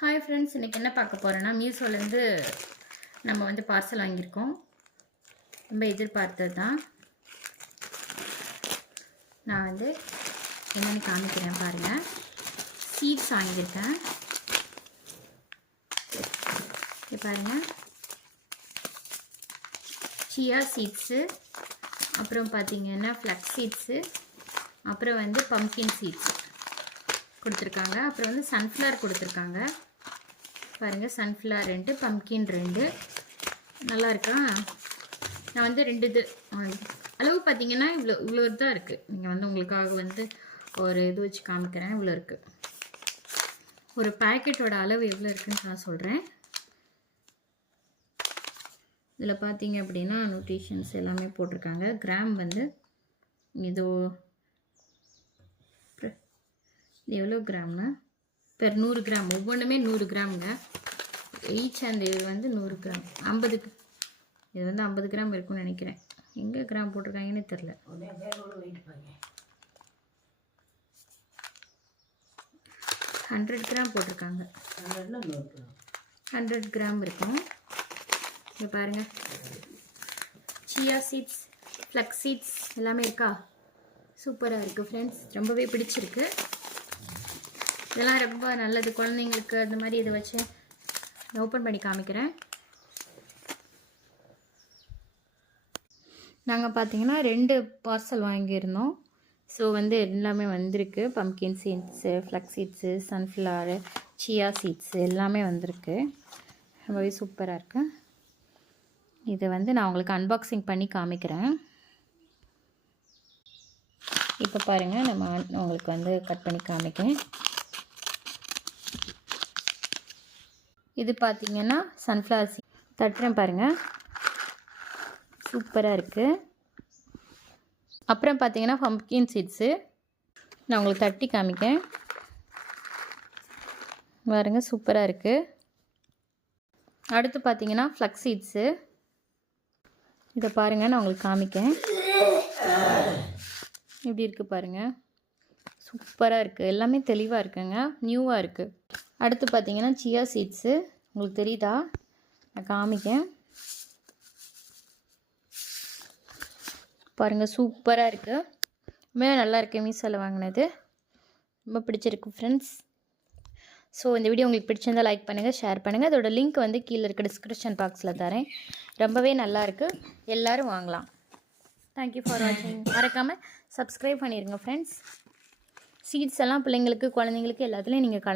Hi friends, இன்றைக்கி என்ன பார்க்க போகிறோன்னா மீஷோலேருந்து நம்ம வந்து பார்சல் வாங்கியிருக்கோம். ரொம்ப எதிர்பார்த்தது தான். நான் வந்து என்னென்னு காமிக்கிறேன் பாருங்கள். சீட்ஸ் வாங்கியிருக்கேன். இது பாருங்கள், சியா சீட்ஸு, அப்புறம் பார்த்திங்கன்னா ஃப்ளக்ஸ் சீட்ஸு, அப்புறம் வந்து பம்கின் சீட்ஸ் கொடுத்துருக்காங்க. அப்புறம் வந்து சன்ஃப்ளவர் கொடுத்துருக்காங்க. பாருங்கள், சன்ஃப்ளவர் 2, பம்கின் 2. நல்லா இருக்கா? நான் வந்து 2 இது அளவு பார்த்தீங்கன்னா இவ்வளோ தான் இருக்குது. நீங்கள் வந்து உங்களுக்காக வந்து ஒரு இது வச்சு காமிக்கிறேன். இவ்வளோ இருக்குது. ஒரு பேக்கெட்டோட அளவு எவ்வளோ இருக்குன்னு நான் சொல்கிறேன். இதில் பார்த்தீங்க அப்படின்னா நியூட்ரிஷன்ஸ் எல்லாமே போட்டிருக்காங்க. கிராம் வந்து இது எவ்வளோ கிராம்னா பெர் 100 கிராம். ஒவ்வொன்றுமே 100 கிராமுங்க. ஈச் அண்ட் இது வந்து 100 கிராம். 50 இது வந்து 50 கிராம் இருக்கும்னு நினைக்கிறேன். எங்கே கிராம் போட்டிருக்காங்கன்னு தெரில. 100 கிராம் போட்டிருக்காங்க. 100 கிராம் இருக்கும். இங்கே பாருங்கள், சியா சீட்ஸ், ஃப்ளக்ஸ் சீட்ஸ் எல்லாமே இருக்கா? சூப்பராக இருக்குது ஃப்ரெண்ட்ஸ். ரொம்பவே பிடிச்சிருக்கு. இதெல்லாம் ரொம்ப நல்லது குழந்தைங்களுக்கு. அந்த மாதிரி இதை வச்சு ஓப்பன் பண்ணி காமிக்கிறேன். நாங்கள் பார்த்தீங்கன்னா 2 பார்சல் வாங்கியிருந்தோம். ஸோ வந்து எல்லாமே வந்திருக்கு. Pumpkin seeds, flax seeds, sunflower, chia seeds எல்லாமே வந்திருக்கு. ரொம்பவே சூப்பராக இருக்கு. இது வந்து நான் உங்களுக்கு அன்பாக்சிங் பண்ணி காமிக்கிறேன். இப்போ பாருங்கள், நம்ம உங்களுக்கு வந்து கட் பண்ணி காமிக்கிறேன். இது பார்த்தீங்கன்னா சன்ஃப்ளவர் சீட். தட்டுறேன் பாருங்கள், சூப்பராக இருக்குது. அப்புறம் பார்த்தீங்கன்னா பம்கின் சீட்ஸு. நான் உங்களுக்கு தட்டி காமிக்கேன் பாருங்க, சூப்பராக இருக்குது. அடுத்து பார்த்தீங்கன்னா ஃப்ளக்ஸ் சீட்ஸு. இதை பாருங்கள், நான் உங்களுக்கு காமிக்கேன். இப்படி இருக்குது பாருங்கள், சூப்பராக இருக்குது. எல்லாமே தெளிவாக இருக்குங்க, நியூவாக இருக்குது. அடுத்து பார்த்தீங்கன்னா சியா சீட்ஸு. உங்களுக்கு தெரியுதா? நான் காமிக்கேன் பாருங்கள், சூப்பராக இருக்குது. ரொம்ப நல்லா இருக்குது. மீஷோவில் வாங்கினது ரொம்ப பிடிச்சிருக்கு ஃப்ரெண்ட்ஸ். ஸோ இந்த வீடியோ உங்களுக்கு பிடிச்சிருந்தால் லைக் பண்ணுங்கள், ஷேர் பண்ணுங்கள். அதோட லிங்க் வந்து கீழே இருக்க டிஸ்கிரிப்ஷன் பாக்ஸில் தரேன். ரொம்பவே நல்லாயிருக்கு, எல்லோரும் வாங்கலாம். தேங்க்யூ ஃபார் வாட்சிங். மறக்காமல் சப்ஸ்கிரைப் பண்ணிடுங்க ஃப்ரெண்ட்ஸ். சீட்ஸ் எல்லாம் பிள்ளைங்களுக்கு, குழந்தைங்களுக்கு எல்லாத்துலேயும் நீங்கள்